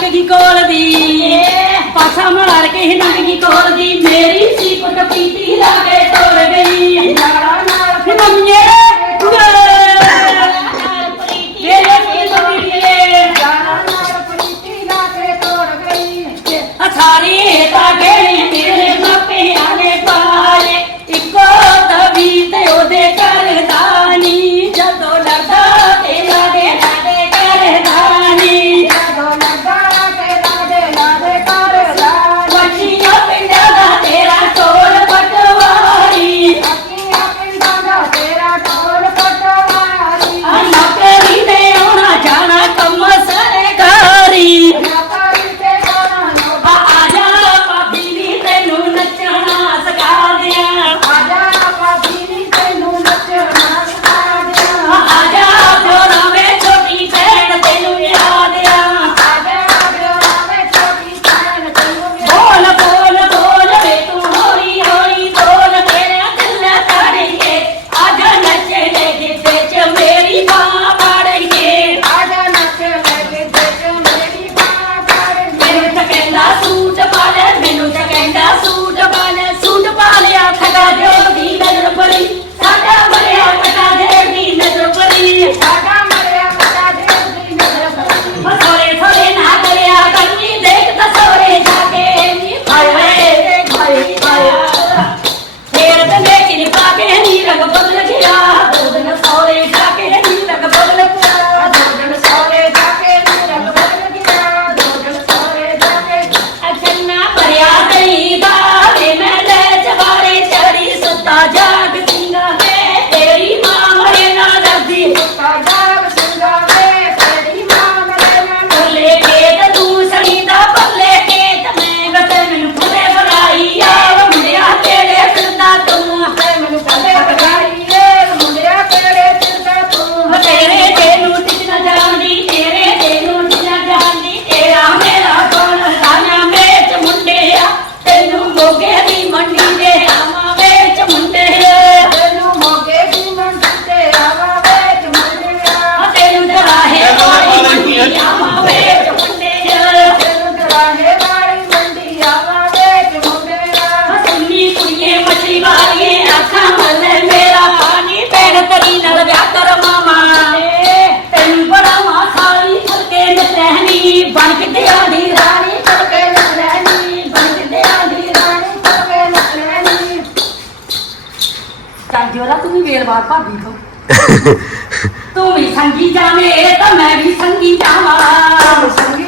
ਨੰਗੀ ਪਾਸਾ ਪਾਛਾ ਮਲਾਰ ਕੇ ਹੀ ਨੰਗੀ ਕੋਲਦੀ ਮੇਰੀ ਸੀਪਟ ਪੀਤੀ ਲਾ ਕੇ ਟੋਰ ਗਈ। ਲੜਾ ਨਾਲ ਫਿਰ ਮੰਮੀਏ 네, 이거 꺼주세요. ਕਰਦੇ ਹੋ ਨਾ ਤੁਸੀਂ ਵੇਰਵਾਰ ਭਾਬੀ ਤੋਂ। ਤੂੰ ਵੀ ਸੰਗੀ ਜਾਵੇਂ ਤਾਂ ਮੈਂ ਵੀ ਸੰਗੀ ਜਾਵਾਂ। ਸੰਗੀ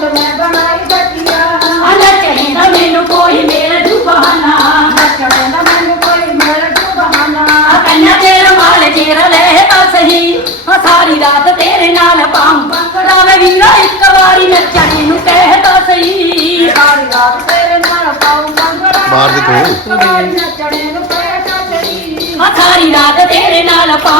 ਭੋਗ ਮੈਂ ਬਣਾਈ ਬੱਤੀਆਂ ਆ ਨੱਚਣੇ ਦਾ ਮੈਨੂੰ ਕੋਈ ਮੇਰਾ ਦੁਬਾਨਾ ਨੱਚਣੇ ਦਾ ਮੈਨੂੰ ਕੋਈ ਮੇਰਾ ਦੁਬਾਨਾ ਆ ਕੰਨਾ ਤੇਰਾ ਮਾਲ ਚੇਰਾ ਲੈ ਆ ਸਹੀ। ਆ ਸਾਰੀ ਰਾਤ ਤੇਰੇ ਨਾਲ ਪਾਉਂ ਪੰਕੜਾ ਮੈਂ ਵੀ ਨਾ ਇੱਕ ਵਾਰੀ ਨੱਚਣੇ ਨੂੰ ਕਹਿ ਤਾ ਸਹੀ। ਸਾਰੀ ਰਾਤ ਤੇਰੇ ਨਾਲ ਪਾਉਂ ਪੰਕੜਾ ਮਾਰ ਦੇ ਤੂੰ ਨੱਚਣੇ ਨੂੰ ਕਹਿ ਤਾ ਸਹੀ। ਆ ਸਾਰੀ ਰਾਤ ਤੇਰੇ ਨਾਲ ਪਾਉਂ